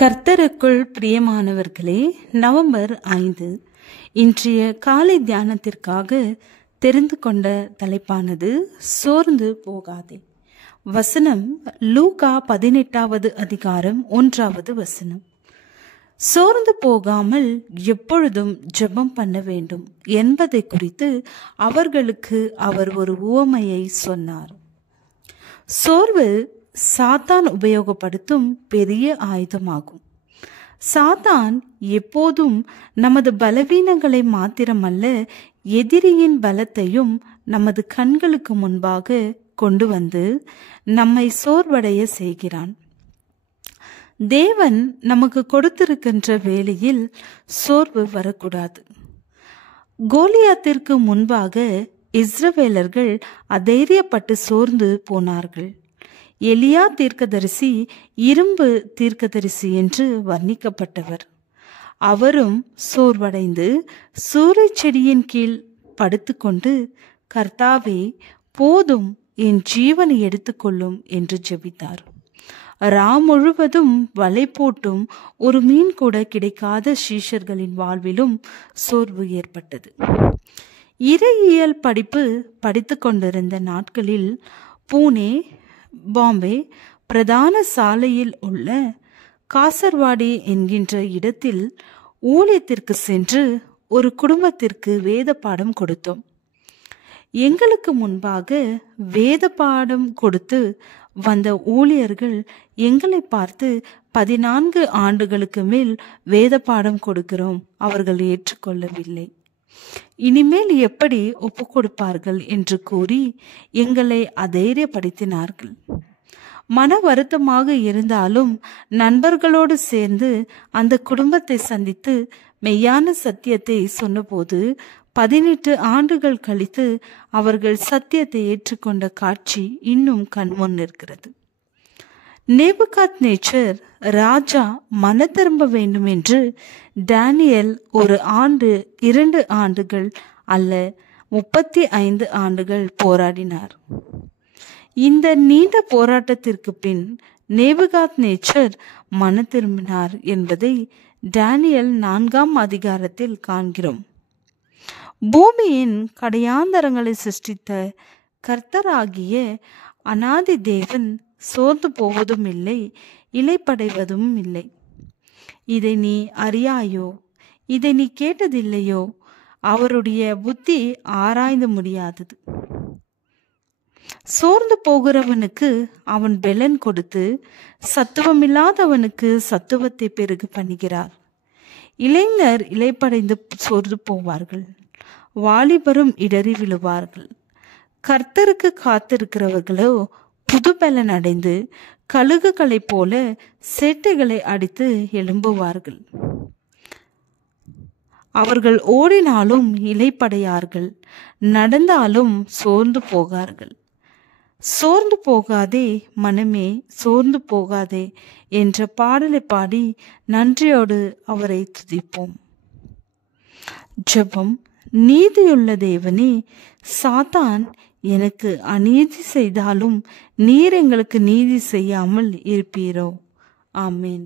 கர்த்தருக்குள் பிரியமானவர்களே, நவம்பர் 5 இன்றைய காலை தியானத்திற்காக தெரிந்து கொண்ட தலைப்பானது சோர்ந்து போகாதே. வசனம் லூக்கா 18வது அதிகாரம் 1வது வசனம். சோர்ந்து போகாமல் எப்பொழுதும் ஜெபம் பண்ண வேண்டும் என்பதை குறித்து அவர்களுக்கு அவர் ஒரு உவமையை சொன்னார். சோர்வு சாத்தான் உபயோகப்படுத்தும் பெரிய ஆயுதமாகும். சாத்தான் எப்போதும் நமது பலவீனங்களை மாத்திரமல்ல, எதிரியின் பலத்தையும் நமது கண்களுக்கு முன்பாக கொண்டு வந்து நம்மை சோர்வடைய செய்கிறான். தேவன் நமக்கு கொடுத்திருக்கின்ற வேளையில் சோர்வு வரக்கூடாது. கோலியாத்திற்கு முன்பாக இஸ்ரவேலர்கள் அதைரியப்பட்டு சோர்ந்து போனார்கள். எலியா தீர்க்கதரிசி இரும்பு தீர்க்கதரிசி என்று வர்ணிக்கப்பட்டவர். அவரும் சோர்வடைந்து சூறை செடியின் கீழ் படுத்துக்கொண்டு, கர்த்தாவே போதும், என் ஜீவனை எடுத்துக்கொள்ளும் என்று ஜெபித்தார். முழுவதும் வலை போட்டும் ஒரு மீன் கூட கிடைக்காத சீஷர்களின் வாழ்விலும் சோர்வு ஏற்பட்டது. இறையியல் படிப்பு படித்து கொண்டிருந்த நாட்களில் பூனே, பாம்பே பிரதான சாலையில் உள்ள காசர்வாடி என்கின்ற இடத்தில் ஊழியத்திற்கு சென்று ஒரு குடும்பத்திற்கு வேத பாடம் கொடுத்தோம். எங்களுக்கு முன்பாக வேத பாடம் கொடுத்து வந்த ஊழியர்கள் எங்களை பார்த்து 14 ஆண்டுகளுக்கு மேல் வேத பாடம் கொடுக்கிறோம், அவர்கள் ஏற்றுக்கொள்ளவில்லை, இனிமேல் எப்படி ஒப்பு கொடுப்பார்கள் என்று கூறி எங்களை அதைரியப்படுத்தினார்கள். மன வருத்தமாக இருந்தாலும் நண்பர்களோடு சேர்ந்து அந்த குடும்பத்தை சந்தித்து மெய்யான சத்தியத்தை சொன்னபோது 18 ஆண்டுகள் கழித்து அவர்கள் சத்தியத்தை ஏற்றுக்கொண்ட காட்சி இன்னும் கண்முன் நிற்கிறது. நேபுகாத்நேச்சர் ராஜா மன திரும்ப வேண்டும் என்று டானியல் 1 ஆண்டு 2 ஆண்டுகள் அல்ல 35 ஆண்டுகள் போராடினார். இந்த நீண்ட போராட்டத்திற்கு பின் நேபுகாத்நேச்சர் மன திரும்பினார் என்பதை டானியல் 4ஆம் அதிகாரத்தில் காண்கிறோம். பூமியின் கடையாந்தரங்களை சிருஷ்டித்த கர்த்தராகிய அநாதி தேவன் சோர்ந்து போவதும் இல்லை, இளைப்படைவதும் இல்லை. இதை நீ அறியாயோ? இதை நீ கேட்டதில்லையோ? அவருடைய புத்தி ஆராய்ந்து முடியாதது. சோர்ந்து போகிறவனுக்கு அவன் பெலன் கொடுத்து சத்துவமில்லாதவனுக்கு சத்துவத்தை பெருக பண்ணுகிறார். இளைஞர் இளைப்படைந்து சோர்ந்து போவார்கள், வாலிபரும் இடறி விழுவார்கள். கர்த்தருக்கு காத்திருக்கிறவர்களோ புது பலன் அடைந்து கழுகுகளைப் போல சேட்டைகளை அடித்து எழும்புவார்கள். அவர்கள் ஓடினாலும் இளைப்படையார்கள், நடந்தாலும் சோர்ந்து போகார்கள். சோர்ந்து போகாதே மனமே, சோர்ந்து போகாதே என்ற பாடலை பாடி நன்றியோடு அவரை துதிப்போம். ஜெபம். நீதியுள்ள தேவனே, சாத்தான் எனக்கு அநீதி செய்தாலும் நீர் எங்களுக்கு நீதி செய்யாமல் இருப்பீரோ? ஆமேன்.